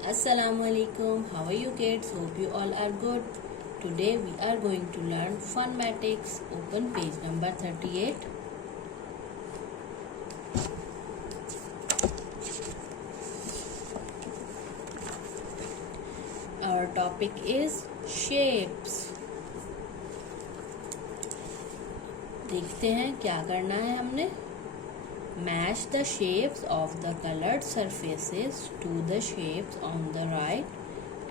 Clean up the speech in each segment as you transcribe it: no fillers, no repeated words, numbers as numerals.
Assalamualaikum. How are you kids? Hope you all are good. Today we are going to learn Funmatics. Open page number 38. Our topic is shapes. देखते हैं क्या करना है हमने. Match the shapes of the colored surfaces to the shapes on the right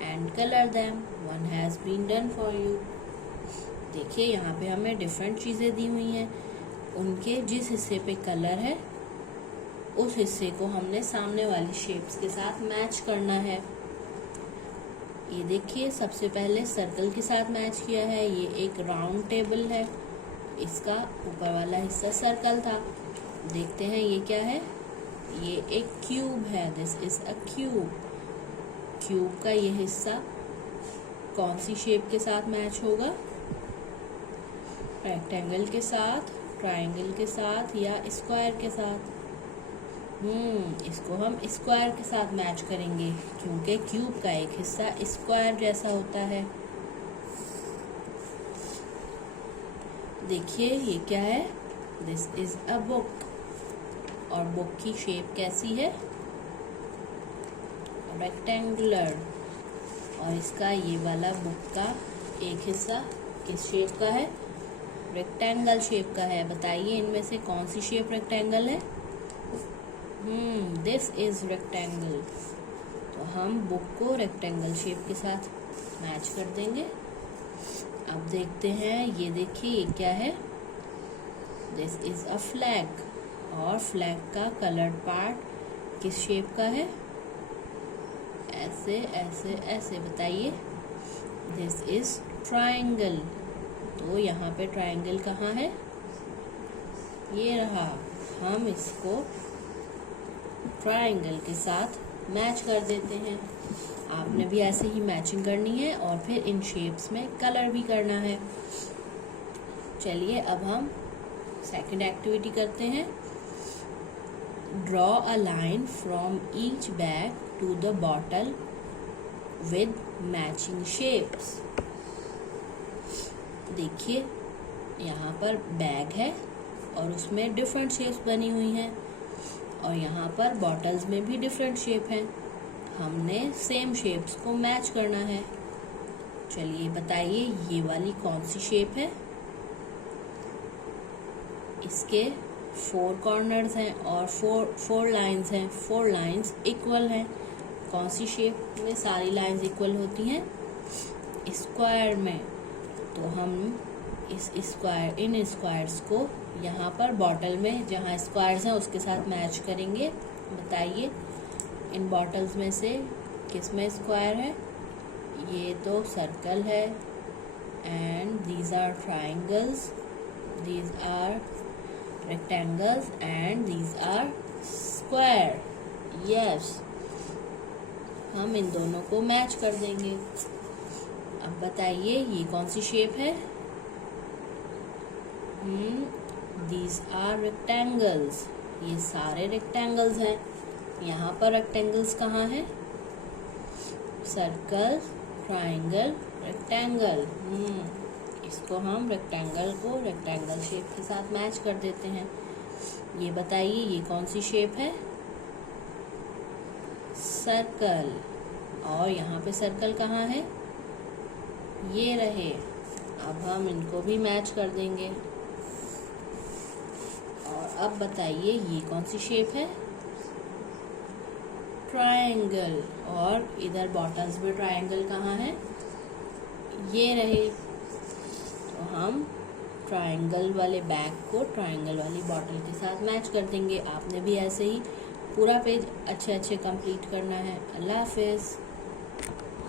and color them. One has been done for you. देखिए यहाँ पे हमें डिफरेंट चीज़ें दी हुई हैं. उनके जिस हिस्से पे कलर है उस हिस्से को हमने सामने वाली शेप्स के साथ मैच करना है. ये देखिए सबसे पहले सर्कल के साथ मैच किया है. ये एक राउंड टेबल है. इसका ऊपर वाला हिस्सा सर्कल था. देखते हैं ये क्या है. ये एक क्यूब है. This is a cube. Cube का ये हिस्सा कौन सी शेप के साथ मैच होगा? रेक्टेंगल के साथ, ट्रायंगल के साथ या स्क्वायर के साथ? इसको हम स्क्वायर के साथ मैच करेंगे क्योंकि क्यूब का एक हिस्सा स्क्वायर जैसा होता है. देखिए ये क्या है. This is a book. और बुक की शेप कैसी है? रेक्टेंगुलर. और इसका ये वाला बुक का एक हिस्सा किस शेप का है? रेक्टेंगल शेप का है. बताइए इनमें से कौन सी शेप रेक्टेंगल है? This is rectangle. तो हम बुक को रेक्टेंगल शेप के साथ मैच कर देंगे. अब देखते हैं. ये देखिए ये क्या है. This is a flag. और फ्लैग का कलर्ड पार्ट किस शेप का है? ऐसे ऐसे ऐसे. बताइए. This is triangle. तो यहाँ पे ट्रायंगल कहाँ है? ये रहा. हम इसको ट्रायंगल के साथ मैच कर देते हैं. आपने भी ऐसे ही मैचिंग करनी है और फिर इन शेप्स में कलर भी करना है. चलिए अब हम सेकंड एक्टिविटी करते हैं. Draw a line from each bag to the bottle with matching shapes. देखिए यहाँ पर बैग है और उसमें डिफरेंट शेप्स बनी हुई हैं और यहाँ पर बॉटल्स में भी डिफरेंट शेप हैं. हमने सेम शेप्स को मैच करना है. चलिए बताइए ये वाली कौन सी शेप है? इसके 4 कॉर्नर्स हैं और 4 लाइंस हैं. 4 लाइंस इक्वल हैं. कौन सी शेप में सारी लाइंस इक्वल होती हैं? स्क्वायर में. तो हम इन स्क्वायर्स को यहाँ पर बॉटल में जहाँ स्क्वायर्स हैं उसके साथ मैच करेंगे. बताइए इन बॉटल्स में से किस में स्क्वायर है? ये तो सर्कल है. And these are triangles. These are rectangles and these are square. yes. हम इन दोनों को मैच कर देंगे. अब बताइए ये कौन सी शेप है? these are rectangles. ये सारे रेक्टेंगल्स हैं. यहाँ पर रेक्टेंगल्स कहाँ हैं? Circle, triangle, rectangle. इसको हम रेक्टेंगल को रेक्टेंगल शेप के साथ मैच कर देते हैं. ये बताइए ये कौन सी शेप है? सर्कल. और यहाँ पे सर्कल कहाँ है? ये रहे. अब हम इनको भी मैच कर देंगे. और अब बताइए ये कौन सी शेप है? ट्रायंगल. और इधर बॉटल्स में ट्रायंगल कहाँ है? ये रहे. तो हम ट्रायंगल वाले बैग को ट्रायंगल वाली बॉटल के साथ मैच कर देंगे. आपने भी ऐसे ही पूरा पेज अच्छे कंप्लीट करना है. अल्लाह हाफिज़.